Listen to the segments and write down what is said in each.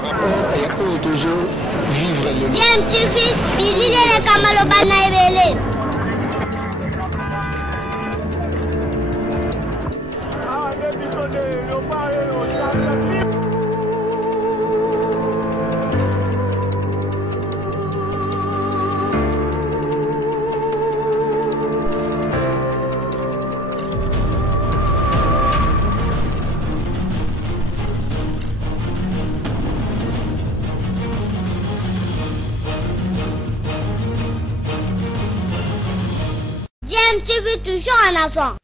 par rapport à eux toujours vivre le Bien, tu fais, Billy le Kamalo Banaïbele. Tu veux toujours un enfant.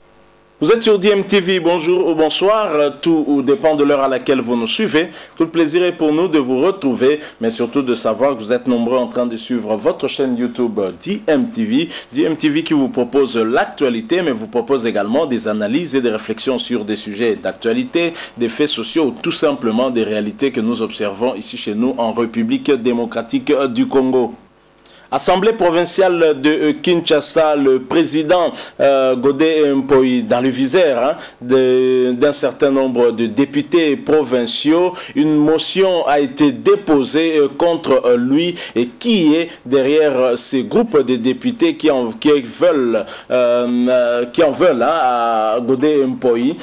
Vous êtes sur DMTV, bonjour ou bonsoir, tout dépend de l'heure à laquelle vous nous suivez. Tout le plaisir est pour nous de vous retrouver, mais surtout de savoir que vous êtes nombreux en train de suivre votre chaîne YouTube DMTV. DMTV qui vous propose l'actualité, mais vous propose également des analyses et des réflexions sur des sujets d'actualité, des faits sociaux ou tout simplement des réalités que nous observons ici chez nous en République démocratique du Congo. Assemblée provinciale de Kinshasa, le président Godé Mpoyi dans le viseur d'un certain nombre de députés provinciaux. Une motion a été déposée contre lui. Et qui est derrière ces groupes de députés qui en veulent à Godé Mpoyi?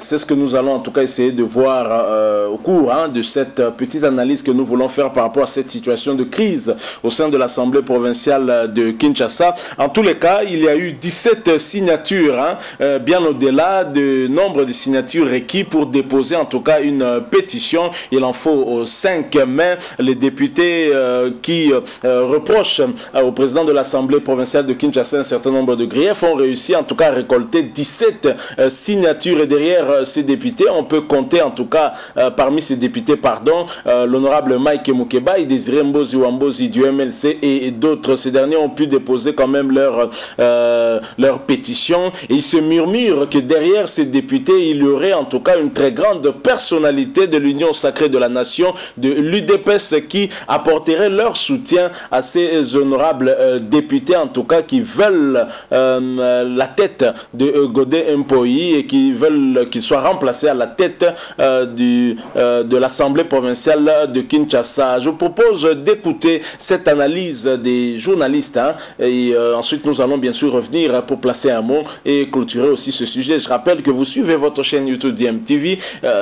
C'est ce que nous allons en tout cas essayer de voir au cours de cette petite analyse que nous voulons faire par rapport à cette situation de crise au sein de l'Assemblée provinciale de Kinshasa. En tous les cas, il y a eu 17 signatures, bien au-delà du nombre de signatures requis pour déposer en tout cas une pétition. Il en faut 5 mains. Les députés qui reprochent au président de l'Assemblée provinciale de Kinshasa un certain nombre de griefs ont réussi en tout cas à récolter 17 signatures. Et derrière ces députés, on peut compter en tout cas parmi ces députés, l'honorable Mike Mukeba et Désiré Mbozi Wambozi du MLC et d'autres. Ces derniers ont pu déposer quand même leur pétition. Et il se murmure que derrière ces députés, il y aurait en tout cas une très grande personnalité de l'Union sacrée de la nation, de l'UDPS, qui apporterait leur soutien à ces honorables députés, en tout cas qui veulent la tête de Godé Mpoyi et qui veulent qu'il soit remplacé à la tête de l'Assemblée provinciale de Kinshasa. Je vous propose d'écouter cette analyse des journalistes et ensuite nous allons bien sûr revenir pour placer un mot et clôturer aussi ce sujet. Je rappelle que vous suivez votre chaîne YouTube DMTV.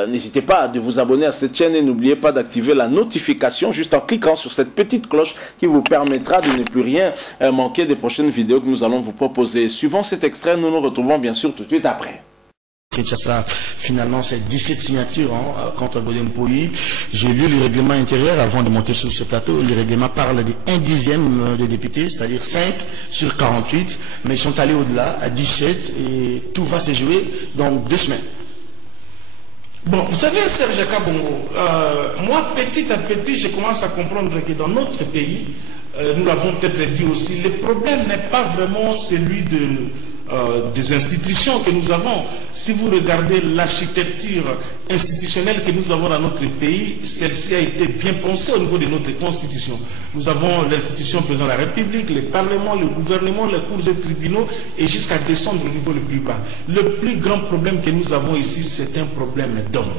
N'hésitez pas à vous abonner à cette chaîne et n'oubliez pas d'activer la notification juste en cliquant sur cette petite cloche qui vous permettra de ne plus rien manquer des prochaines vidéos que nous allons vous proposer. Suivant cet extrait, nous nous retrouvons bien sûr tout de suite après. Kinshasa, finalement, c'est 17 signatures contre Godé Mpoyi. J'ai lu le règlement intérieur avant de monter sur ce plateau. Le règlement parle de 1/10 des députés, c'est-à-dire 5 sur 48, mais ils sont allés au-delà, à 17, et tout va se jouer dans 2 semaines. Bon, vous savez, Serge Kabongo, moi, petit à petit, je commence à comprendre que dans notre pays, nous l'avons peut-être dit aussi, le problème n'est pas vraiment celui des institutions que nous avons. Si vous regardez l'architecture institutionnelle que nous avons dans notre pays, celle-ci a été bien pensée au niveau de notre constitution. Nous avons l'institution président de la République, le Parlement, le gouvernement, les cours et tribunaux, et jusqu'à descendre au niveau le plus bas. Le plus grand problème que nous avons ici, c'est un problème d'homme.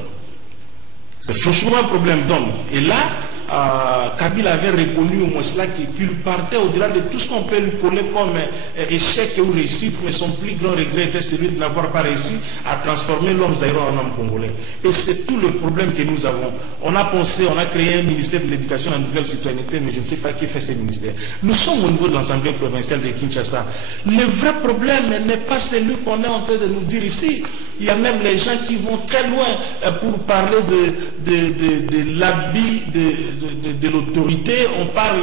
C'est franchement un problème d'homme. Et là, Kabila avait reconnu au moins cela qu'il partait au-delà de tout ce qu'on peut lui coller comme échec ou réussite, mais son plus grand regret était celui de n'avoir pas réussi à transformer l'homme zaïrois en homme congolais. Et c'est tout le problème que nous avons. On a pensé, on a créé un ministère de l'éducation et de la nouvelle citoyenneté, mais je ne sais pas qui fait ce ministère. Nous sommes au niveau de l'Assemblée provinciale de Kinshasa. Le vrai problème n'est pas celui qu'on est en train de nous dire ici. Il y a même les gens qui vont très loin pour parler de l'habit de l'autorité. On parle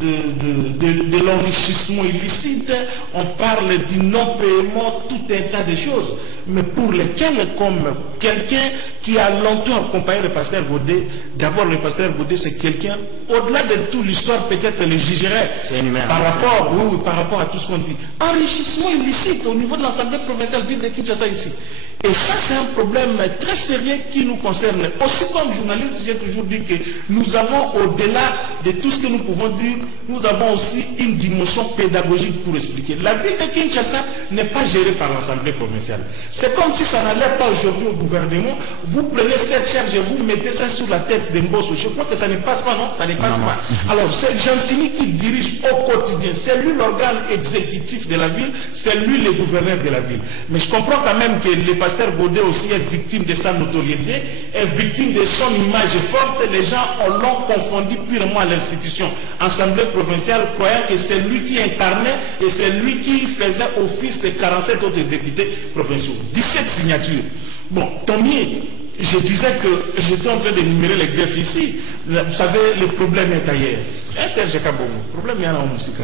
de l'enrichissement illicite, on parle du non-paiement, tout un tas de choses, mais pour lesquelles, comme quelqu'un qui a longtemps accompagné le pasteur Godé, d'abord le pasteur Godé c'est quelqu'un, au-delà de tout, l'histoire peut-être le jugerait par rapport à tout ce qu'on dit. Enrichissement illicite au niveau de l'Assemblée provinciale ville de Kinshasa ici. Et ça, c'est un problème très sérieux qui nous concerne. Aussi, comme journaliste, j'ai toujours dit que nous avons, au-delà de tout ce que nous pouvons dire, nous avons aussi une dimension pédagogique pour expliquer. La ville de Kinshasa n'est pas gérée par l'Assemblée provinciale. C'est comme si ça n'allait pas aujourd'hui au gouvernement. Vous prenez cette charge et vous mettez ça sur la tête des Mbosso. Je crois que ça ne passe pas, non? Ça ne passe pas. Alors, c'est Gentili qui dirige au quotidien. C'est lui l'organe exécutif de la ville. C'est lui le gouverneur de la ville. Mais je comprends quand même que les Pasteur Godé aussi est victime de sa notoriété, est victime de son image forte. Les gens l'ont confondu purement à l'institution Assemblée provinciale, croyant que c'est lui qui incarnait et c'est lui qui faisait office de 47 autres députés provinciaux. 17 signatures. Bon, tant mieux. Je disais que j'étais en train d'énumérer les greffes ici. Vous savez, le problème est ailleurs. Serge Kabongo, le problème est en musique.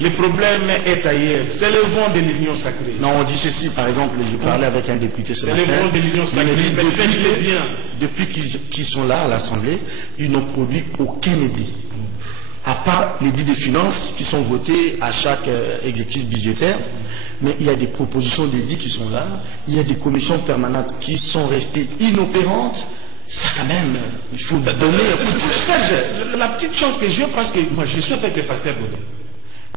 Le problème est ailleurs. C'est le vent de l'union sacrée. Non, on dit ceci, par exemple, je parlais avec un député ce matin. C'est le vent de l'union sacrée. Depuis qu'ils sont là à l'Assemblée, ils n'ont produit aucun édit. À part les édits de finances qui sont votés à chaque exercice budgétaire. Mais il y a des propositions d'édits qui sont là. Il y a des commissions permanentes qui sont restées inopérantes. Ça quand même, il faut donner... Serge, la petite chance que j'ai, parce que moi je suis avec le pasteur Godé.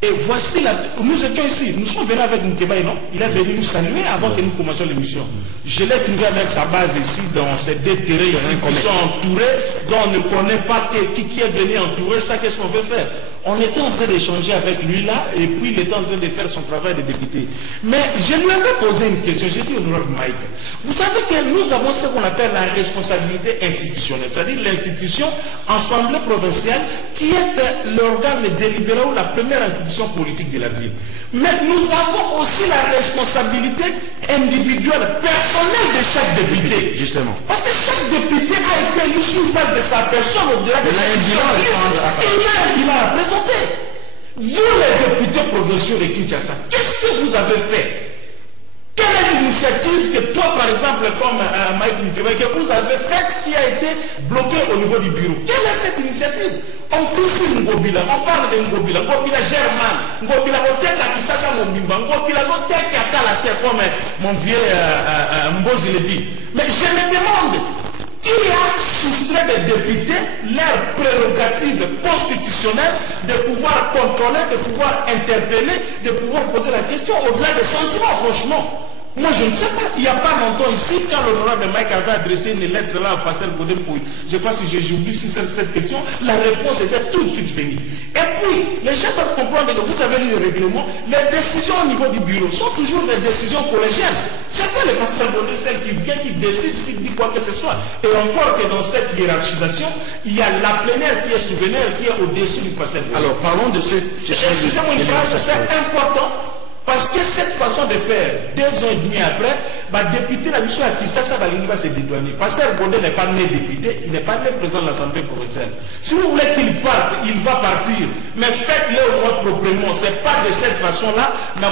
Et voici, nous étions ici, nous sommes venus avec Moukébaï, non? Il est venu nous saluer avant que nous commencions l'émission. Je l'ai trouvé avec sa base ici, dans ces deux terrains ici, qui sont entourés, dont on ne connaît pas qui est venu entourer ça, qu'est-ce qu'on veut faire? On était en train d'échanger avec lui là, et puis il était en train de faire son travail de député. Mais je lui avais posé une question, j'ai dit honorable Mike, vous savez que nous avons ce qu'on appelle la responsabilité institutionnelle, c'est-à-dire l'institution Assemblée provinciale, qui est l'organe délibéré ou la première institution politique de la ville. Mais nous avons aussi la responsabilité individuelle, personnelle de chaque député. Justement. Parce que chaque député a été élu sur base de sa personne au-delà de sa personne. Il a un bilan à présenter. Vous, les députés provinciaux de Kinshasa, qu'est-ce que vous avez fait? Quelle est l'initiative que toi, par exemple, comme Mike Mukebe, que vous avez faite qui a été bloquée au niveau du bureau? Quelle est cette initiative? On touche Ngobila, on parle de Ngobila, Ngobila Germain, Ngobila Oteka Kisasa Mobimba, Ngobila Oteka Kala Terre, comme mon vieux Mbozi le dit. Mais je me demande, qui a soustrait des députés leur prérogative constitutionnelle de pouvoir contrôler, de pouvoir interpeller, de pouvoir poser la question au-delà des sentiments, franchement? Moi, je ne sais pas. Il n'y a pas longtemps ici, quand l'honorable Mike avait adressé une lettre là au pasteur Godé Pouy, je crois que si j'oublie cette question, la réponse était tout de suite venue. Et puis, les gens doivent comprendre que vous avez lu le règlement, les décisions au niveau du bureau sont toujours des décisions collégiales. C'est pas le pasteur Godé, celle qui vient, qui décide, qui dit quoi que ce soit. Et encore que dans cette hiérarchisation, il y a la plénière qui est souvenir, qui est au-dessus du pasteur Godé. Alors, parlons de cette question. Excusez-moi une phrase, c'est important. Parce que cette façon de faire, 2 ans et demi après, député la mission à Kinshasa va se dédouaner. Pasteur Godé n'est pas né député, il n'est pas né président de l'Assemblée provinciale. Si vous voulez qu'il parte, il va partir. Mais faites-le au moins proprement. Ce n'est pas de cette façon-là. On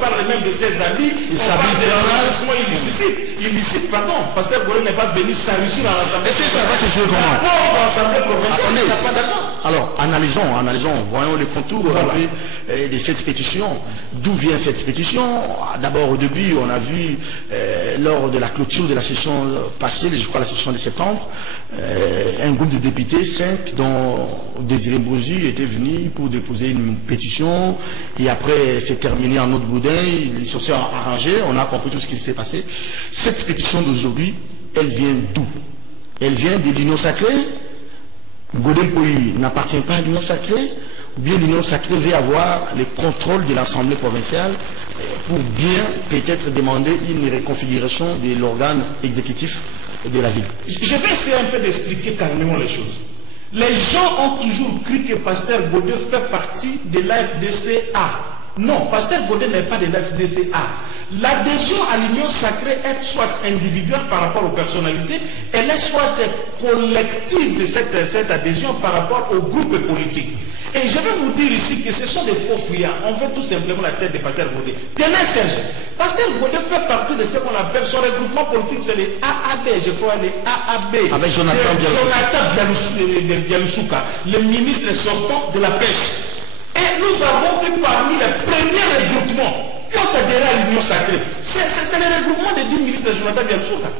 parle même de ses habits. Il s'habille de l'enrichissement illicite. Pardon. Pasteur Godé n'est pas venu s'enrichir dans l'Assemblée. Est-ce que ça va se jouer comment? Dans l'Assemblée provinciale, il n'a pas d'argent. Alors, analysons, voyons les contours de cette pétition. D'où vient cette pétition? D'abord, au début, on a vu, lors de la clôture de la session passée, je crois la session de septembre, un groupe de députés, 5, dont Désiré Bozu était venu pour déposer une pétition, et après, c'est terminé en autre boudin, ils se sont arrangés, on a compris tout ce qui s'est passé. Cette pétition d'aujourd'hui, elle vient d'où? Elle vient de l'Union sacrée. Godé Pouy n'appartient pas à l'Union sacrée, ou bien l'Union sacrée veut avoir le contrôle de l'Assemblée provinciale pour bien peut-être demander une reconfiguration de l'organe exécutif de la ville. Je vais essayer un peu d'expliquer carrément les choses. Les gens ont toujours cru que Pasteur Godé fait partie de l'AFDCA. Non, Pasteur Godé n'est pas de l'AFDCA. L'adhésion à l'union sacrée est soit individuelle par rapport aux personnalités, elle est soit collective de cette adhésion par rapport au groupe politique. Et je vais vous dire ici que ce sont des faux fuyards. On veut tout simplement la tête de Pasteur Godé. Tenez Serge, Pasteur Godé fait partie de ce qu'on appelle son regroupement politique, c'est les AAB, je crois, les AAB. Avec Jonathan Bialoussouka, le ministre sortant de la pêche. Et nous avons vu parmi les premiers regroupements qui ont adhérer à l'Union sacrée. C'est le regroupement des 2 ministres de Jonathan Biamsouka.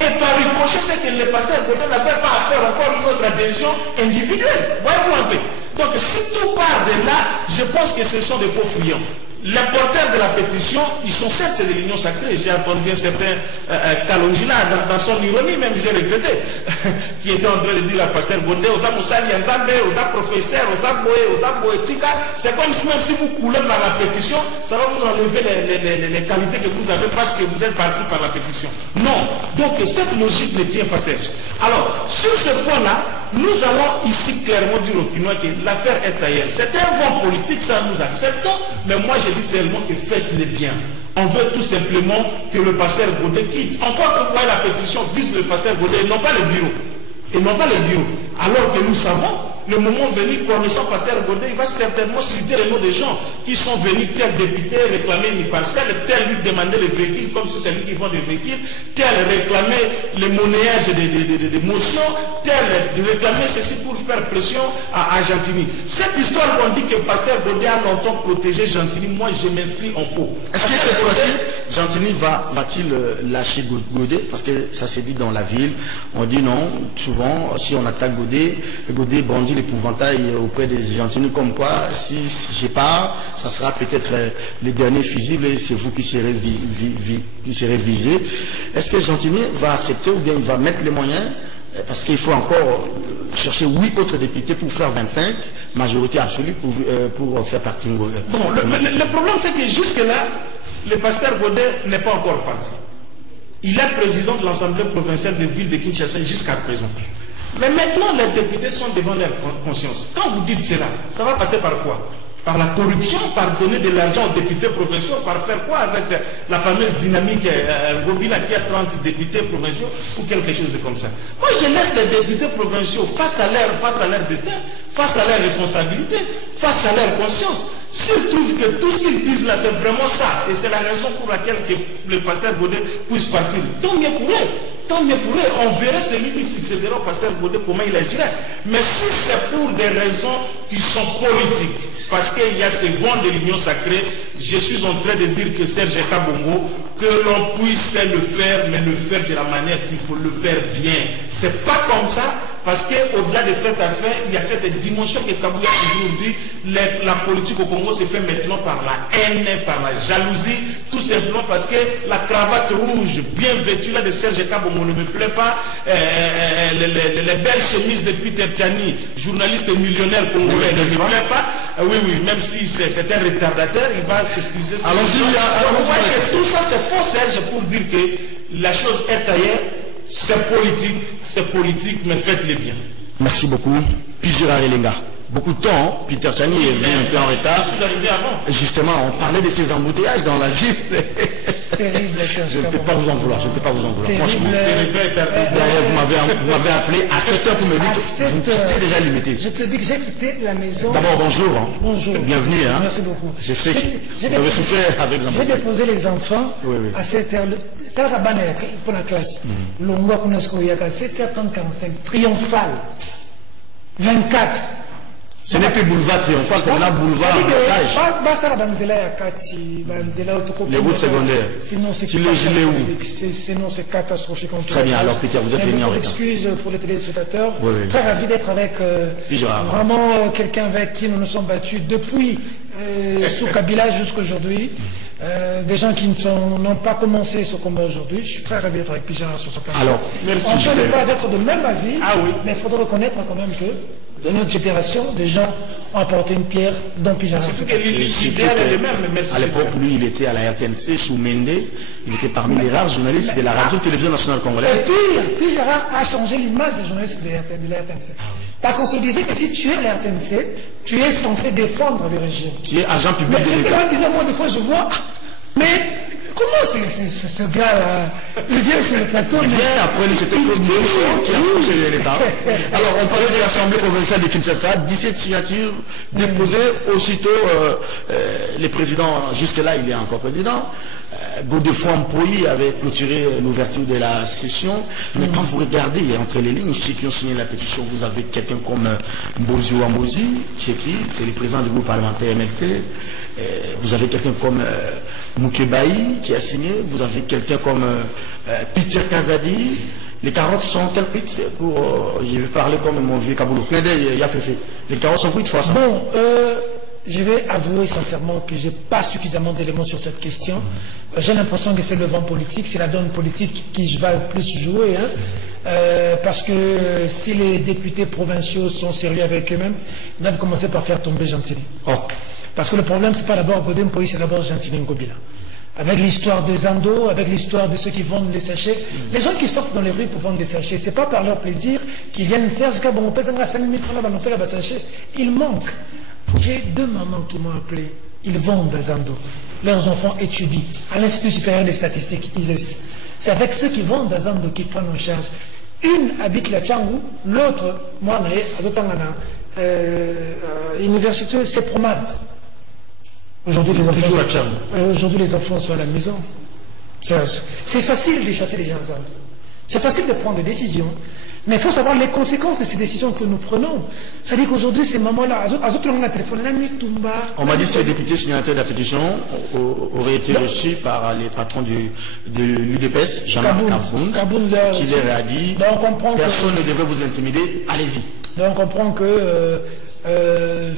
Et par ricochet, c'est que le pasteur Godin n'avait pas à faire encore une autre adhésion individuelle. Voyez-vous un peu. Donc, si tout part de là, je pense que ce sont des faux fuyants. Les porteurs de la pétition, ils sont certes de l'Union sacrée. J'ai entendu un certain Kalonjila dans son ironie, même j'ai regretté, qui était en train de dire à Pasteur Gondé, aux Amoussali Nzambe, aux professeurs, aux Aboetika, c'est comme si même si vous coulez par la pétition, ça va vous enlever les qualités que vous avez parce que vous êtes parti par la pétition. Non. Donc cette logique ne tient pas, Serge. Alors, sur ce point-là, nous allons ici clairement dire aux Kinois que l'affaire est ailleurs. C'est un vent politique, ça nous acceptons, mais moi je dis seulement que faites-le bien. On veut tout simplement que le pasteur Godé quitte. Encore que vous voyez la pétition vise le pasteur Godé et non pas le bureau. Et non pas le bureau. Alors que nous savons, le moment venu, connaissant pasteur Godé, il va certainement citer les noms des gens qui sont venus, tel député réclamer une parcelle, tel lui demander le véhicule, comme si c'est lui qui vend le véhicule, tel réclamer le monnayage des motions, tel réclamer ceci pour faire pression à Gentini. Cette histoire qu'on dit que pasteur Godé a longtemps protégé Gentini, moi je m'inscris en faux. Est-ce que cette fois-ci, Gentini va-t-il lâcher Godé? Parce que ça s'est dit dans la ville, on dit non, souvent, si on attaque Godé, Godé brandit l'épouvantail auprès des Gentini, comme quoi, si je pars, ça sera peut-être les derniers fusibles et c'est vous qui serez visés. Est-ce que Gentini va accepter ou bien il va mettre les moyens? Parce qu'il faut encore chercher 8 autres députés pour faire 25, majorité absolue pour faire partie. Bon, le problème c'est que jusque-là, le pasteur Godé n'est pas encore parti. Il est président de l'Assemblée provinciale de ville de Kinshasa jusqu'à présent. Mais maintenant, les députés sont devant leur conscience. Quand vous dites cela, ça va passer par quoi? Par la corruption, par donner de l'argent aux députés provinciaux, par faire quoi avec la fameuse dynamique Gobila qui a 30 députés provinciaux ou quelque chose de comme ça. Moi, je laisse les députés provinciaux face à leur destin, face à leurs responsabilités, face à leur conscience. S'ils trouvent que tout ce qu'ils disent là, c'est vraiment ça, et c'est la raison pour laquelle que le pasteur Godé puisse partir, tant mieux pour eux. Tant mieux pour eux, on verrait celui qui succédera au pasteur Godé, comment il agirait. Mais si c'est pour des raisons qui sont politiques, parce qu'il y a ce vent de l'Union sacrée, je suis en train de dire que Serge Kabongo, que l'on puisse le faire, mais le faire de la manière qu'il faut le faire bien. C'est pas comme ça, parce qu'au-delà de cet aspect, il y a cette dimension que Kabouya a toujours dit, la politique au Congo se fait maintenant par la haine, par la jalousie, tout simplement parce que la cravate rouge bien vêtue là de Serge Kabongo ne me plaît pas, les belles chemises de Peter Tiani, journaliste millionnaire congolais, ne me plaît pas. Oui, même si c'est un retardateur, il va s'excuser. Allons-y. Tout ça c'est faux, Serge, pour dire que la chose est ailleurs. C'est politique, mais faites-le bien. Merci beaucoup. Pijira Relenga. Beaucoup de temps, Peter Tiani est venu un peu en retard. Je suis arrivé avant. Justement, on parlait de ces embouteillages dans la ville. Terrible, je ne peux pas vous en vouloir, franchement. D'ailleurs, vous m'avez appelé à 7 h pour me dire que vous êtes déjà limité. Je te dis que j'ai quitté la maison. D'abord, bonjour. Bonjour. Bienvenue. Merci beaucoup. Je sais que vous avez souffert avec les enfants. J'ai déposé les enfants à 7 h. Pour la classe. L'ongwa Kunaskoyaka, 7h30-45, triomphal. 24. Ce n'est plus boulevard triomphal, c'est maintenant boulevard les routes secondaires. Sinon, c'est catastrophique. Très bien, alors Peter, vous êtes venu en retard. Excuse pour les téléspectateurs. Très ravi d'être avec vraiment quelqu'un avec qui nous nous sommes battus depuis sous Kabila jusqu'à aujourd'hui. Des gens qui n'ont pas commencé ce combat aujourd'hui. Je suis très ravi d'être avec Pijara sur ce plan. Alors, merci. On ne peut pas être de même avis, mais il faudra reconnaître quand même que de notre génération, des gens ont apporté une pierre dans Pijara. À l'époque, lui, il était à la RTNC sous Mende. Il était parmi les rares journalistes de la radio-télévision nationale congolaise. Et puis, Pijara a changé l'image des journalistes de la RTNC. Parce qu'on se disait que si tu es la RTNC, tu es censé défendre le régime. Tu es agent public de l'État. Moi, des fois, je vois, mais comment ce gars-là, il vient sur le plateau. Il vient après c'était Claude Dieu qui a fonctionné l'État. Alors, on parlait de l'Assemblée provinciale de Kinshasa, 17 signatures déposées, aussitôt les présidents, jusque-là, il est encore président. Godefroy Mpoyi avait clôturé l'ouverture de la session. Mais quand vous regardez entre les lignes, ceux qui ont signé la pétition, vous avez quelqu'un comme Mbozi Wambozi, c'est qui? C'est le président du groupe parlementaire MLC. Vous avez quelqu'un comme Moukebaï qui a signé. Vous avez quelqu'un comme Peter Kazadi. Les carottes sont-elles cuites pour... je vais parler comme mon vieux Kaboulou. Les carottes sont cuites, fois ça. Bon, je vais avouer sincèrement que je n'ai pas suffisamment d'éléments sur cette question. J'ai l'impression que c'est le vent politique, c'est la donne politique qui va le plus jouer. Hein, parce que si les députés provinciaux sont sérieux avec eux-mêmes, ils doivent commencer par faire tomber Gentili. Oh. Parce que le problème, ce n'est pas d'abord Godem Mpoyi, c'est d'abord Gentili Ngobila. Avec l'histoire de Zando, avec l'histoire de ceux qui vendent les sachets. Les gens qui sortent dans les rues pour vendre des sachets, ce n'est pas par leur plaisir qu'ils viennent Serge Kabon, 5 000 francs à sachet. Il manque. J'ai 2 mamans qui m'ont appelé. Ils vendent à Zando. Leurs enfants étudient à l'Institut supérieur des statistiques, ISES. C'est avec ceux qui vendent à Zando qu'ils prennent en charge. Une habite la Tchangou, l'autre, moi, université, c'est Promade. Aujourd'hui, les enfants sont à la maison. C'est facile de chasser les gens à Zando. C'est facile de prendre des décisions. Mais il faut savoir les conséquences de ces décisions que nous prenons. C'est-à-dire qu'aujourd'hui, ces mamans-là, on m'a dit que ces députés signataires de la pétition auraient été reçus par les patrons de l'UDPS, Jean-Marc Kaboun, qui leur a dit personne ne devrait vous intimider, allez-y. Donc on comprend que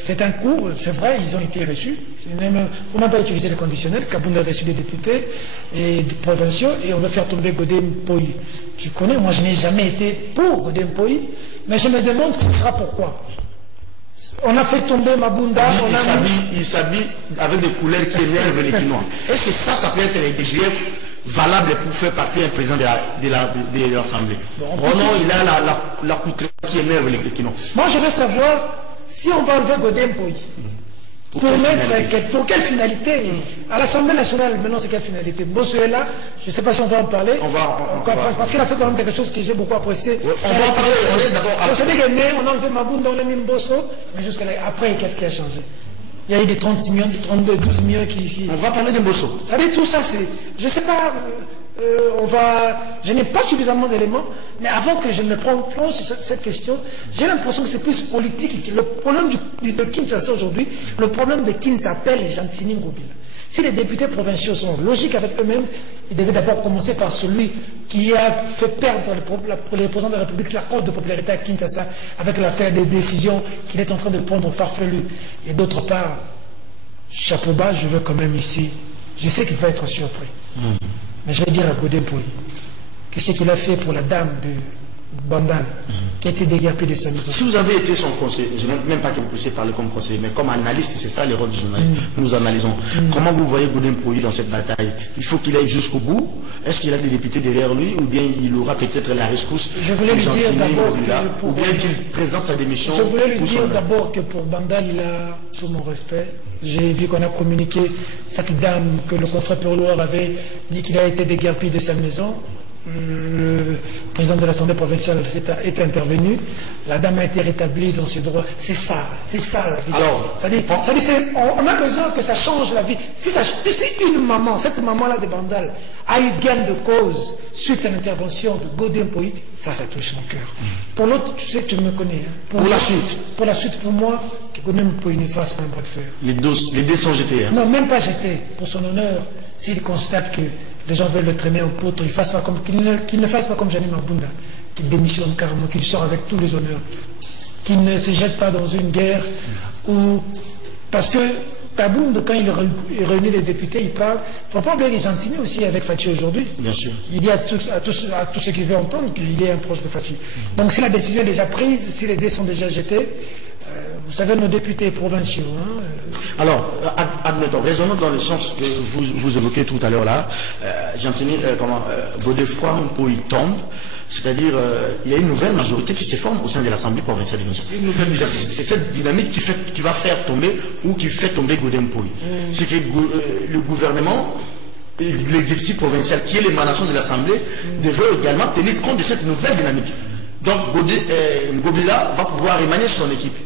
c'est un coup, c'est vrai, ils ont été reçus. Il ne faut même pas utiliser le conditionnel. Kaboun a reçu des députés et des provinciaux et on va faire tomber Godem Mpoyi. Tu connais, moi je n'ai jamais été pour Godem Mpoyi, mais je me demande ce sera pourquoi. On a fait tomber Mabunda. Il s'habille avec des couleurs qui énervent les Quinois. Est-ce que ça peut être des griefs valables pour faire partie un président de l'Assemblée? Vraiment, il a la couture qui énerve les Quinois. Moi je veux savoir si on va enlever Godem Mpoyi. Pour quelle finalité? À l'Assemblée nationale, maintenant, c'est quelle finalité? Bosso est là, je ne sais pas si on va en parler. Parce qu'il a fait quand même quelque chose que j'ai beaucoup apprécié. On va en parler, on est d'abord. On a enlevé Mabounda, on a mis Bosso, mais jusqu'à là, après, qu'est-ce qui a changé? Il y a eu des 30 millions, des 32, 12 millions qui... On va parler de Bosso. Ça veut dire tout ça, c'est... Je ne sais pas... je n'ai pas suffisamment d'éléments, mais avant que je me plonge sur cette question, j'ai l'impression que c'est plus politique. Le problème de Kinshasa aujourd'hui, le problème de Kin s'appelle Gentili Ngobila. Si les députés provinciaux sont logiques avec eux-mêmes, ils devaient d'abord commencer par celui qui a fait perdre pour les présidents de la République la cote de popularité à Kinshasa avec l'affaire des décisions qu'il est en train de prendre farfelu. Et d'autre part, chapeau bas, je veux quand même ici, je sais qu'il va être surpris. Mais je vais dire à Godem Mpoyi que ce qu'il a fait pour la dame de Bandal, qui a été déguerpée de sa maison. Si vous avez été son conseiller, je ne veux même pas que vous puissiez parler comme conseiller, mais comme analyste, c'est ça le rôle du journaliste, nous analysons. Comment vous voyez Godem Mpoyi dans cette bataille? Il faut qu'il aille jusqu'au bout. Est-ce qu'il a des députés derrière lui, ou bien il aura peut-être la rescousse? Je voulais lui dire d'abord que ou bien qu'il présente sa démission. Je voulais lui dire d'abord que pour Bandal, il a tout mon respect. J'ai vu qu'on a communiqué cette dame que le confrère Perloir avait dit qu'il a été déguerpi de sa maison. Le président de l'Assemblée provinciale est intervenu. La dame a été rétablie dans ses droits. C'est ça la vie. Alors, on a besoin que ça change la vie. Si une maman, cette maman-là de Bandal, a eu gain de cause suite à l'intervention de Godem Mpoyi, ça touche mon cœur. Pour l'autre, tu sais que tu me connais. Hein. Pour la suite, pour moi, que Godem Mpoyi ne fasse pas un bras de fer. Les dés sont jetés. Hein. Non, même pas jetés. Pour son honneur, s'il constate que les gens veulent le traîner en poutre, qu'il ne fasse pas comme Jeanine Mabunda, qu'il démissionne carrément, qu'il sort avec tous les honneurs, qu'il ne se jette pas dans une guerre où... Parce que Kaboun, quand il réunit les députés, il parle. Il ne faut pas oublier les Gentili aussi avec Fachi aujourd'hui. Bien sûr. Il dit à tous ceux qui veulent entendre qu'il est un proche de Fachi. Donc si la décision est déjà prise, si les dés sont déjà jetés, vous savez, nos députés provinciaux... Alors, admettons, raisonnons dans le sens que vous évoquez tout à l'heure là. Godefroy Mpoyi tombe, c'est-à-dire il y a une nouvelle majorité qui se forme au sein de l'Assemblée provinciale de Kinshasa. C'est cette dynamique qui va faire tomber ou qui fait tomber Godem Mpoyi. C'est que le gouvernement, l'exécutif provincial, qui est l'émanation de l'Assemblée, devrait également tenir compte de cette nouvelle dynamique. Donc Ngobila va pouvoir émaner son équipe.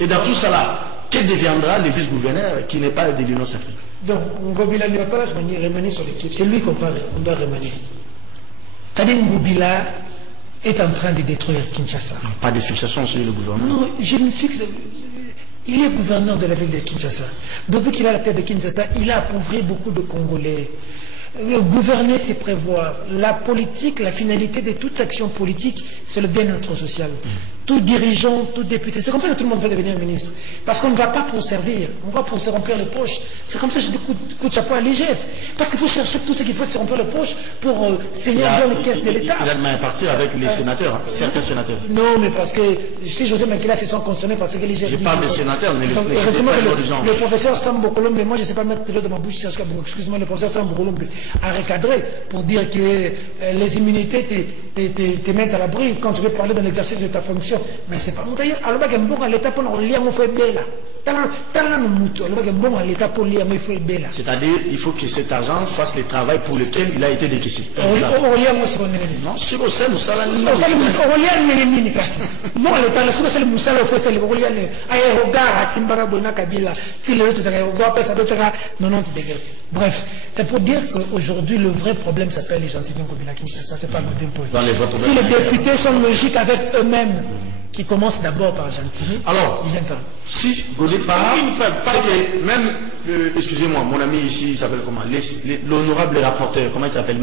Et dans tout ça là, que deviendra le vice-gouverneur qui n'est pas de l'Union sacrée? Donc, Ngobila ne va pas remanier sur l'équipe. C'est lui qu'on doit remanier. C'est-à-dire que Ngobila est en train de détruire Kinshasa. Pas de fixation sur le gouvernement. Non, j'ai une fixe. Il est gouverneur de la ville de Kinshasa. Depuis qu'il a la tête de Kinshasa, il a appauvri beaucoup de Congolais. Gouverner, c'est prévoir. La politique, la finalité de toute action politique, c'est le bien-être social. Tout dirigeant, tout député. C'est comme ça que tout le monde veut devenir ministre. Parce qu'on ne va pas pour servir, on va pour se remplir les poches. C'est comme ça que je dis coup de chapeau à l'IGF. Parce qu'il faut chercher tout ce qu'il faut se remplir les poches pour saigner bien les caisses de l'État. Il a de mal à partir avec les sénateurs, hein, certains sénateurs. Non, mais parce que si José Makila se sont concernés parce que l'IGF... Je parle des sénateurs, mais le professeur Sambo Colombe, moi je ne sais pas mettre de l'eau dans ma bouche, excuse-moi, le professeur Sambo Colombe a recadré pour dire que les immunités te mettent à l'abri quand tu veux parler de l'exercice de ta fonction. Mais c'est pas mon d'ailleurs. Alors, l'État pour lire mon fait bella. C'est-à-dire, il faut que cet argent fasse le travail pour lequel il a été décaissé. Non, c'est au sein de ça. Bref, c'est pour dire qu'aujourd'hui, le vrai problème s'appelle les gentils de Ngobila Kinshasa. C'est pas Godin Poy. Si les députés sont logiques avec eux-mêmes, qui commence d'abord par Gentili. Alors, si Godé part, c'est que même, excusez-moi, mon ami ici, il s'appelle comment? L'honorable rapporteur, comment il s'appelle?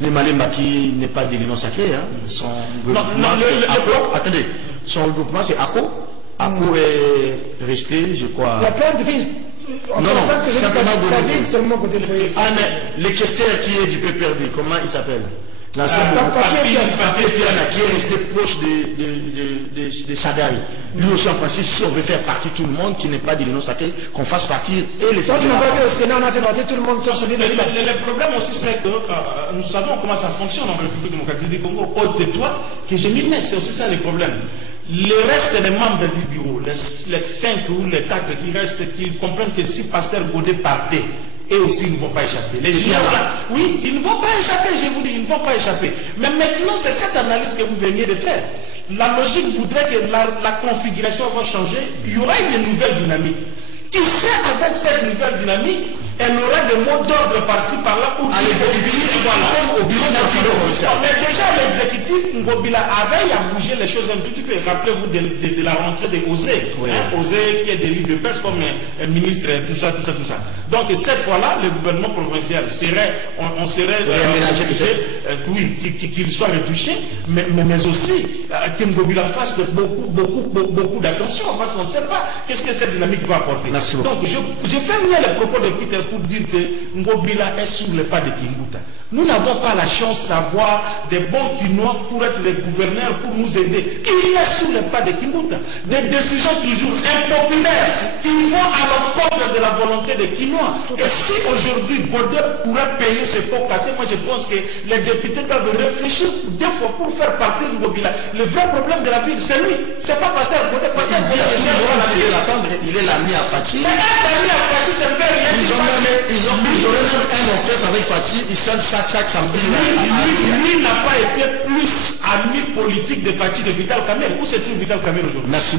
Nemalema qui n'est pas de l'Union sacrée, hein. Son groupement, attendez, son groupement c'est ACO. ACO est resté, je crois. La plainte vise. Non, simplement Godé. Ah, mais le questeur qui est du PPRD, comment il s'appelle? Papier Piana qui est resté proche de Sadari. Lui aussi en principe, si on veut faire partie tout le monde qui n'est pas de l'Union sacrée, qu'on fasse partie et les autres. Au Sénat, on a fait partie tout le monde. Le problème aussi, c'est que nous savons comment ça fonctionne en République démocratique du Congo. Ôte-toi que je m'y mette, c'est aussi ça le problème. Le reste des membres du bureau, les 5 ou les 4 qui restent, qui comprennent que si Pasteur Godé partait, et aussi ils ne vont pas échapper. Les gens là, oui, ils ne vont pas échapper, je vous dis, ils ne vont pas échapper. Mais maintenant, c'est cette analyse que vous veniez de faire. La logique voudrait que la configuration va changer, il y aura une nouvelle dynamique. Qui sait, avec cette nouvelle dynamique, elle aura des mots d'ordre par-ci, par-là, pour l'exécutif soit là. Mais déjà, l'exécutif, Ngobila avait à bouger les choses un tout petit peu. Rappelez-vous de la rentrée de Osé. Osé qui est délivré de presse comme un ministre, tout ça. Donc, cette fois-là, le gouvernement provincial serait, on serait oui, qu'il soit retouché, mais aussi que Ngobila fasse beaucoup d'attention, parce qu'on ne sait pas qu'est-ce que cette dynamique va apporter. Donc, je fais venir les propos de Peter pour dire que Ngobila est sous les pas de Kinguta. Nous n'avons pas la chance d'avoir des bons Kinois pour être les gouverneurs, pour nous aider. Il est sous les pas de Kinguta. Des décisions toujours impopulaires qui vont à l'encontre de la volonté des Kinois. Et si aujourd'hui Godé pourrait payer ses pots cassés, moi je pense que les députés doivent réfléchir deux fois pour faire partir de Ngobila. Le vrai problème de la ville, c'est lui. C'est pas Pasteur Godé. Il est l'ami à Fatih. Mais l'ami à Fatih, c'est vrai. Ils auraient même un orchestre avec Fatih. Ils chantent chaque samedi. Lui n'a pas été plus ami politique de Fatih de Vital Kamel. Où se trouve Vital Kamel aujourd'hui? Merci.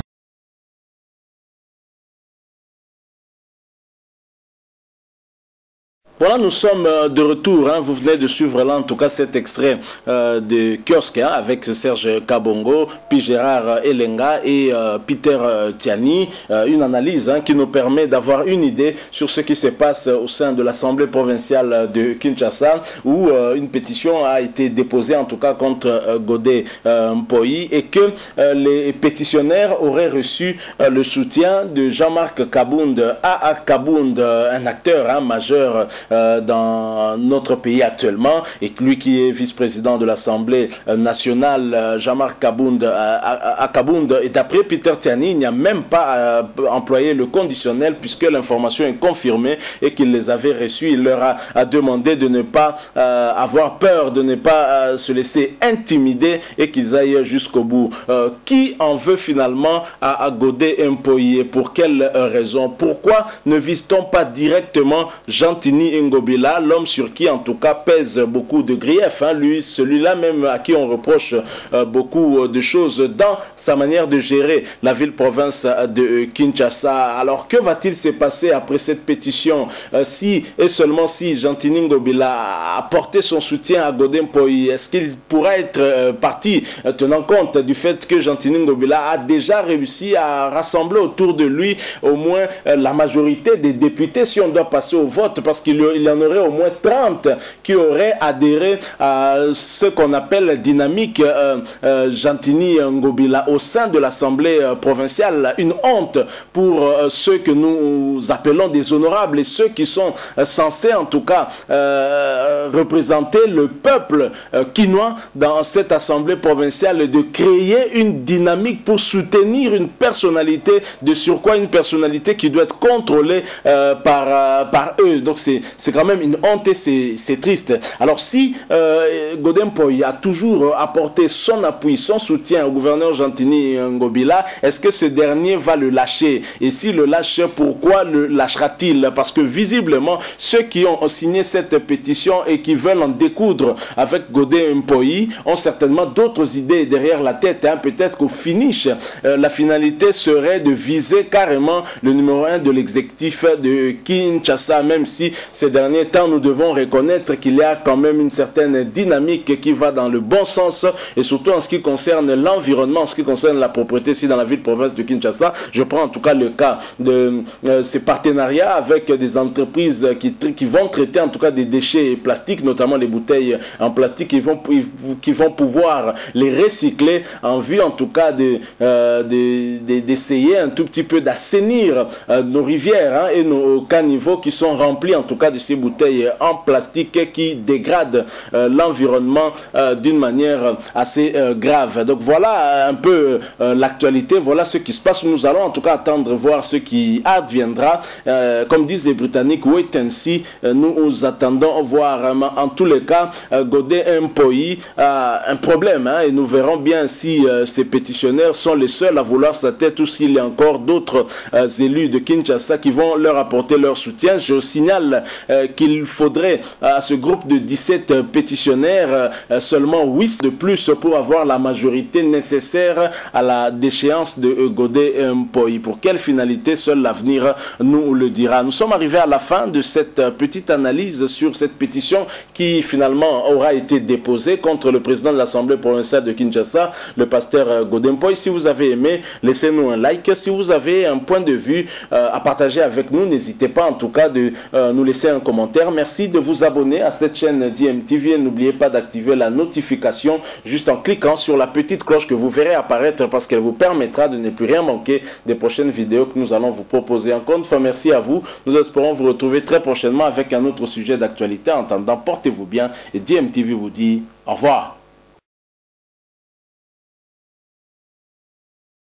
Voilà, nous sommes de retour. Vous venez de suivre là, en tout cas, cet extrait de Kiosque avec Serge Kabongo, puis Gérard Elenga et Peter Tiani. Une analyse qui nous permet d'avoir une idée sur ce qui se passe au sein de l'Assemblée provinciale de Kinshasa, où une pétition a été déposée, en tout cas, contre Godé Mpoyi, et que les pétitionnaires auraient reçu le soutien de Jean-Marc Kabound, A.A. Kabound, un acteur majeur dans notre pays actuellement, et lui qui est vice-président de l'Assemblée nationale, Jean-Marc Kabound, à Kabound. Et d'après Peter Tiani, il n'y a même pas employé le conditionnel, puisque l'information est confirmée et qu'il les avait reçus. Il leur a demandé de ne pas avoir peur, de ne pas se laisser intimider et qu'ils aillent jusqu'au bout. Qui en veut finalement à Godé Mpoyi et pour quelle raison? Pourquoi ne vise-t-on pas directement Gentili Ngobila, l'homme sur qui en tout cas pèse beaucoup de griefs, hein, lui, celui-là même à qui on reproche beaucoup de choses dans sa manière de gérer la ville-province de Kinshasa. Alors que va-t-il se passer après cette pétition si et seulement si Jantini Ngobila a porté son soutien à Godin Mpoyi? Est-ce qu'il pourra être parti tenant compte du fait que Jantini Ngobila a déjà réussi à rassembler autour de lui au moins la majorité des députés si on doit passer au vote, parce qu'il y en aurait au moins 30 qui auraient adhéré à ce qu'on appelle dynamique Jantini Ngobila au sein de l'Assemblée provinciale. Une honte pour ceux que nous appelons des honorables et ceux qui sont censés en tout cas représenter le peuple quinois dans cette Assemblée provinciale, de créer une dynamique pour soutenir une personnalité, de surcroît une personnalité qui doit être contrôlée par eux. Donc c'est quand même une honte et c'est triste. Alors si Godin Mpoyi a toujours apporté son appui, son soutien au gouverneur Jantini Ngobila, est-ce que ce dernier va le lâcher? Et s'il le lâche, pourquoi le lâchera-t-il? Parce que visiblement, ceux qui ont signé cette pétition et qui veulent en découdre avec Godin Mpoyi ont certainement d'autres idées derrière la tête. Hein. Peut-être qu'au finish, la finalité serait de viser carrément le numéro 1 de l'exécutif de Kinshasa, même si ces derniers temps, nous devons reconnaître qu'il y a quand même une certaine dynamique qui va dans le bon sens, et surtout en ce qui concerne l'environnement, en ce qui concerne la propriété ici dans la ville-province de Kinshasa. Je prends en tout cas le cas de ces partenariats avec des entreprises qui vont traiter en tout cas des déchets plastiques, notamment les bouteilles en plastique, qui vont pouvoir les recycler en vue en tout cas d'essayer un tout petit peu d'assainir nos rivières, hein, et nos caniveaux qui sont remplis en tout cas de ces bouteilles en plastique qui dégradent l'environnement d'une manière assez grave. Donc voilà un peu l'actualité, voilà ce qui se passe. Nous allons en tout cas attendre voir ce qui adviendra. Comme disent les Britanniques, wait and see. Nous attendons voir. En tous les cas, Godin Mpoyi a un problème, hein, et nous verrons bien si ces pétitionnaires sont les seuls à vouloir sa tête ou s'il y a encore d'autres élus de Kinshasa qui vont leur apporter leur soutien. Je signale qu'il faudrait à ce groupe de 17 pétitionnaires seulement 8 de plus pour avoir la majorité nécessaire à la déchéance de Godin Mpoyi. Pour quelle finalité, seul l'avenir nous le dira. Nous sommes arrivés à la fin de cette petite analyse sur cette pétition qui finalement aura été déposée contre le président de l'Assemblée provinciale de Kinshasa, le pasteur Godin Mpoyi. Si vous avez aimé, laissez-nous un like. Si vous avez un point de vue à partager avec nous, n'hésitez pas en tout cas de nous laisser un commentaire. Merci de vous abonner à cette chaîne DMTV. N'oubliez pas d'activer la notification juste en cliquant sur la petite cloche que vous verrez apparaître, parce qu'elle vous permettra de ne plus rien manquer des prochaines vidéos que nous allons vous proposer. Encore une fois, merci à vous. Nous espérons vous retrouver très prochainement avec un autre sujet d'actualité. En attendant, portez-vous bien et DMTV vous dit au revoir.